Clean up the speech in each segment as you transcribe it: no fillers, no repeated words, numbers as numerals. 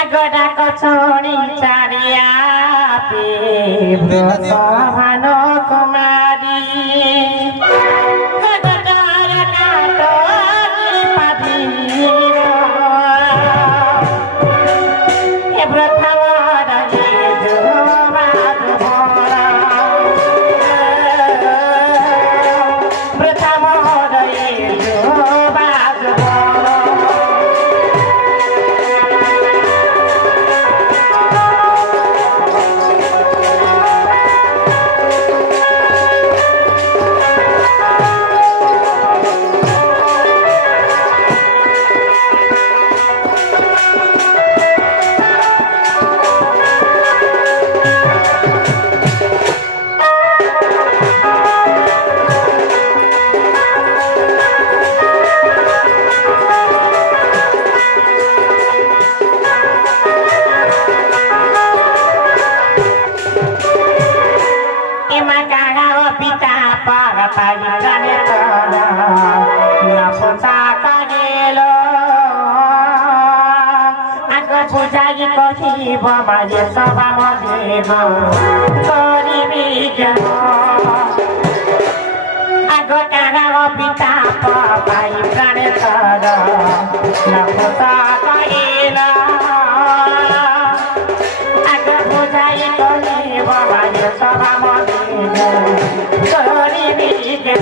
Agoda kochoni charia pe Brahmano kumari Agoda rakato padiro He Brahmana yedu madhura Brahmana yedu madhura Bamaje saba modego tori bijo ago kana opita pai prane tada na pota kaila ago bujai koni bamaje saba modego tori bijo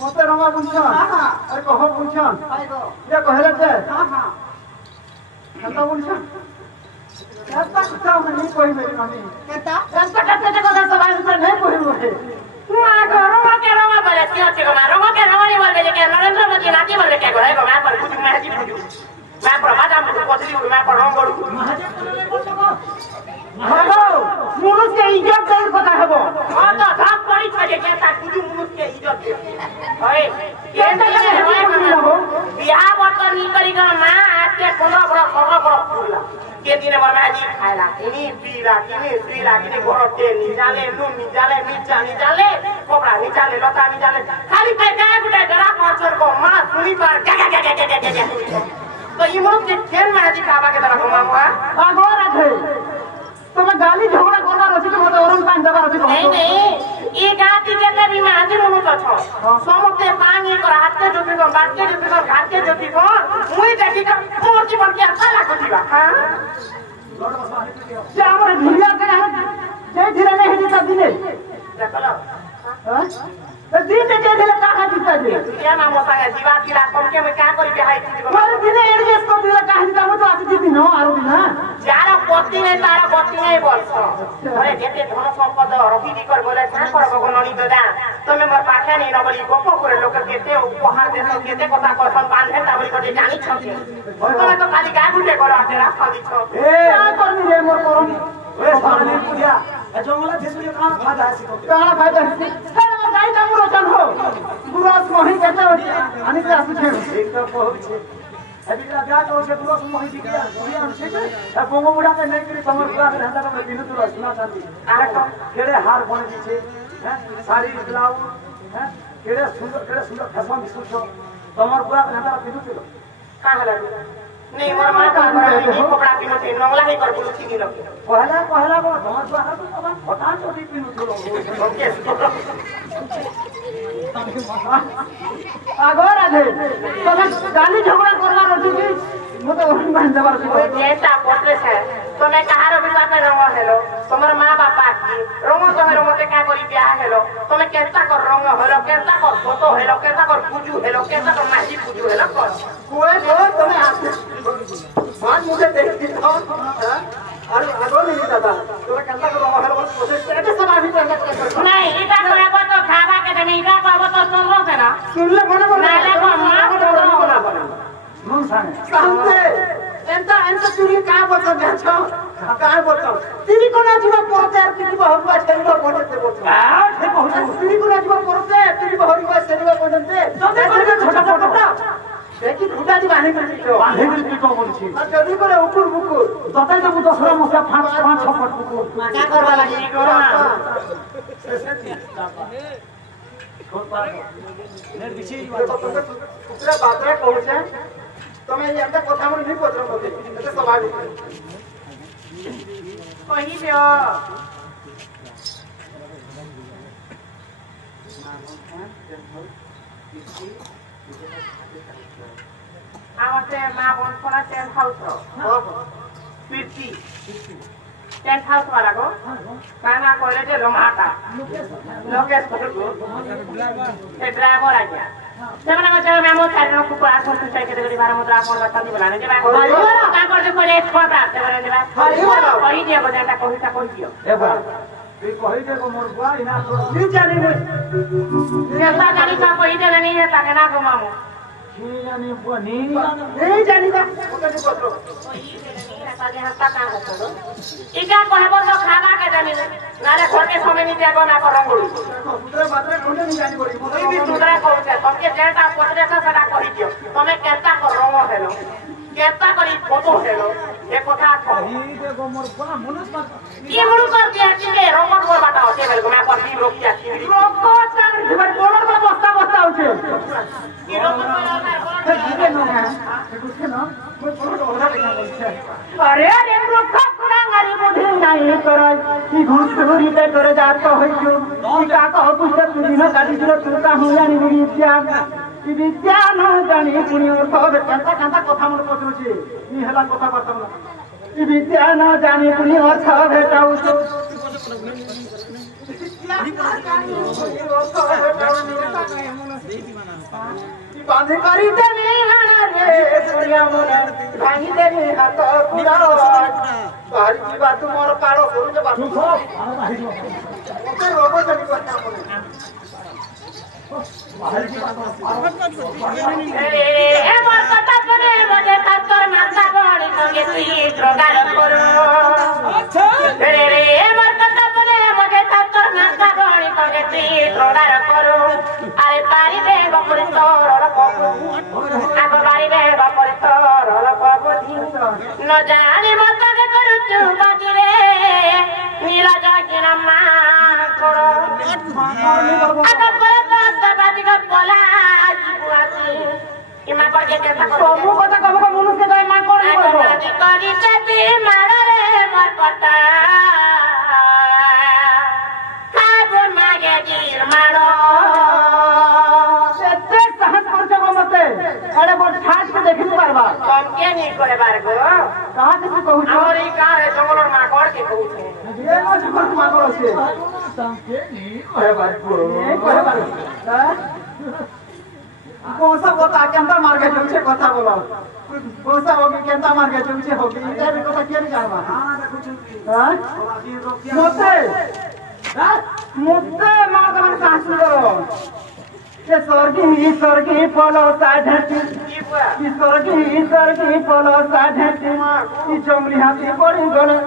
Motor roma bunchon. Are koho bunchon. Ya kohela che. Kanta bunchon. Kanta kutta mani koi meri mani. Kanta kata ভাগো মনুষ্য ইজ্জত দেওয়ার কথা হবো हाँ तो धाप पड़ी छजे के ता कुछ मनुष्य के इज्जत दे ओए के बियाह बता नी करी गन मां आज के 15 बड़ा फूला के दिन बना जी खाइला इनी पीला किने गोरते नी जाले नून नी जाले मिर्चा नी जाले कोबरा नी जाले लता नी जाले खाली पे गाय गुटे डरा पाछर को मां सुनी पर तो ये मनुष्य खेल में जी काबा के तरह मामुआ ভাগো রাখে তুমি গালি ঝগড়া করবার আছে তো মতে ওরম পান দেবার আছে नहीं ये गाती के कभी में हाजिर होनु तो छो समते पानी कर हाथे जोती को बाटे जोती को घाटे जोती को मुई देखी का मोची बन के अच्छा लागो जीवा हां যে আমার ভিড়িয়া কে যে ধীরে নেই হেদি সব দিনে देखलो হ্যাঁ দিন যে দিলে টাকা দিতে দে ये ना मोसा के जीवा दिला कम के में क्या करी बिहाई चीज को মারে দিনে এডজস্ট করে দিলে কাহিনী দাও তো আছে দিন নো আর দিন হ্যাঁ যারা পতি নাই তারা পতি নাই বলছো আরে যেতে ধন সম্পদ রকি দি কর বলে না করব কোন নি দাদা তুমি মোর পাখে নি নবলি গপ করে লোক কেতে উপহার দেছো কেতে কথা কখন বাঁধে তাবলি কতে জানি ছকে তুমি তো খালি গা গুটে করো আতে রাস্তা দিছ এ করনি রে মোর করম ওই সামনে পুরিয়া জঙ্গলে থেসুলি কাম ফায়দা আছে কানা ফায়দা হ্যাঁ আমার গাই দাম রচন হো গুরাস মহি কেতে আমি তো আসছে एक तो पहुंचे अभी का क्या तो से पुलिस मोहि जी गया पुरिया से ए पोंगो मुड़ा के नहीं करी समर पूरा धंधा का बिनु तो सुना शांति केड़े हार बने दी छे हैं साड़ी ब्लाउज हैं केड़े सुंदर फैशन दिसु छो तमर पूरा धंधा बिनु तो का हला नहीं मोर मां का नहीं कपड़ा पिनो थे नंगला ही कर बुलु थी नो पहला को तमर पूरा तो तमर फटान छोटी बिनु तो ओके আগর আছে তুমি গালি ঝগড়া করলা রটি কি মতে ওরম পান দেবার আছে ओए जेता पोतले से तो मैं कहारो बिसा पे रंग हेलो तमर मां बापा की रंग तो हेलो मते क्या करी ब्याह हेलो तमे केता कर रंग हेलो केता कर फोटो हेलो केता कर पूजू हेलो केता कर माटी पूजू हेलो कर কোয়ে গো তুমি আসে মান মুখে দেখি দিও আর আগো নেই দাদা তোরা কেনটা করো আমার বল প্রসেস এটা সব আমি কেনটা করব नहीं इटा कहबो तो खाबा के नहीं इटा कहबो तो सुनबो से ना শুনলে মনে পড়ে ना ले को मां को নুন সানে সামনে এন্টা এন্টা তুমি কা বলছ জানো কা বলছ তুমি কোন জীব পড়তে আর তুমি বহুবা ছেড়িবা পড়তে বলছ সে বহুত তুমি কোন জীব পড়তে তুমি বহুবা ছেড়িবা পড়তে যদি করে ছোট ছোট দেখি ঢুটা দি বানি করে দিছো বাঁধে দিল কি তো বলছি আর যদি করে উকুর বুকুর ততাই তো দশরা মশা পাঁচ ছপট কুকুর क्या करवा लगी करो ना কুকুরা বাতরা কହୁছে তুমি এন্টা কথা মনে নি পছন্দ করতে এটা স্বাভাবিক कही दियो আমাতে মা বন করা 10 হাউস পিটি 10 হাউস वाला को काना कहले जे लमाटा लोकेश को ए ड्राइवर आ गया ସେମାନେ ମତେ ମେମୋ ଛାଡିନ କୁକୁର ଆସନ୍ ତୁ ସାଇକେ ଦେଗରି ଭାର ମୁଦ୍ରା ଆପଣ ବାଛନ୍ତି ବଲାନେ ଯେବା ତାଙ୍କର ଯେ କୋଲେ ଛଅ ପ୍ରାପ୍ତ ବଲାନେ ଯେବା କହି ଦିଅ ବଜାଟା କହିଟା କହି ଦିଅ ए बा তুই কই দে গো মোর বুয়া ইনা তো নি জানি রে কেসা জানি তা কহি দেলে নি হে তাকে না গো মামু কি জানি বুয়া নি এই জানিবা ওটা কি পত্র ইটা কহব তো খাবা কে জানি নারে ঘরকে সময় নি দেব না করঙ্গুড়ি কুকুরা বাতরা কোনে নি জানি পড়ি তুই বি সুন্দরা কହୁছে তমকে যেটা পড়ে সেটা কহি দিও তুমি কেতা কর রঙ হেলো কেতা করি ফটো হেলো এ কথা কহ ই দে গো মোর বুয়া মনস মা কি মুড়ু কর দিয়া কি রে রঙ কর বাটা আছে বেল গোনা কর দি রোকিয়া কি রোগ চান জীবন বড় বড় বস্তা বস্তা হচ্ছে কি রঙ কর দিবে না বুঝছে না মই বড় ওরা দেখা বলছে আরে রে রোগ কুড়াঙ্গারি বুঝি নাই করই কি ঘুষ ঘুরিতে করে যাত হইছো কি কা কহ পুষ্টা দিন কাটি দিল তুকা হুয়ানি বিদ্যা কি বিদ্যা ন জানি পুনি অর্থ কাঁটা কাঁটা কথা মনে পড়ছে ই হেলা কথা বার্তা না কি বিদ্যা ন জানি পুনি অর্থ ভেটাউ বাঁধে করি দেবে হানা রে সোনিয়া মনে ভাঙি দেবে হাত পুরা বাড়ি ଯିବା ତୁମର ପାଳ ସରୁଛ ବାଟୁ ମତେ ରୋଗ ଚଲି କଥା এ মোর কথা শুনে মজে তার মাথা বড়ি সঙ্গে তুই প্রকার করো এ হাতি প্রদার করু আরে পারিবে গপরে তোর কবু আগ বাড়িবে গপরে তোর কবু ন জানি মতকে করুচু বাজিরে নীরজ কিনা মা করো আগ পরে তো বাজি গো পলা বুয়াতি ইমা করকে কেতা ସବୁ କଥା କମ କମ ମନୁଷ୍ୟ ଯାଏ ମା କଣ କରିବ ଆଜି କରିଛତି ମାଳରେ ମୋର ପଟା କାବୁ ମାଗେ ଜିର ମାଡ଼ ଏତେ ସାହସ କରୁଛ କଣ ମତେ ଏଡେ ବଡ ଠାଟ ଦେଖିନି ପାରବା କମକେ ନି କରେବାର ଗো କାହା କିଛି କହୁଛ ଆମର ଏଇ ଗାଁରେ ଜଙ୍ଗଲର ମାକଡ଼ କେ କହୁଛେ ଏ ମୋ ଜଙ୍ଗଲ ମାଙ୍କଡ ଅଛି कोसा बता केंता मार के चुचे कथा बोला कोसा होगी केंता मार के चुचे होगी ये भी कथा केन जानवा हां हां मोते मोते मार के मन सासु करो ये स्वर्गी फलो साढती की स्वर्गी फलो साढती की जंगली हाथी पड़ी गले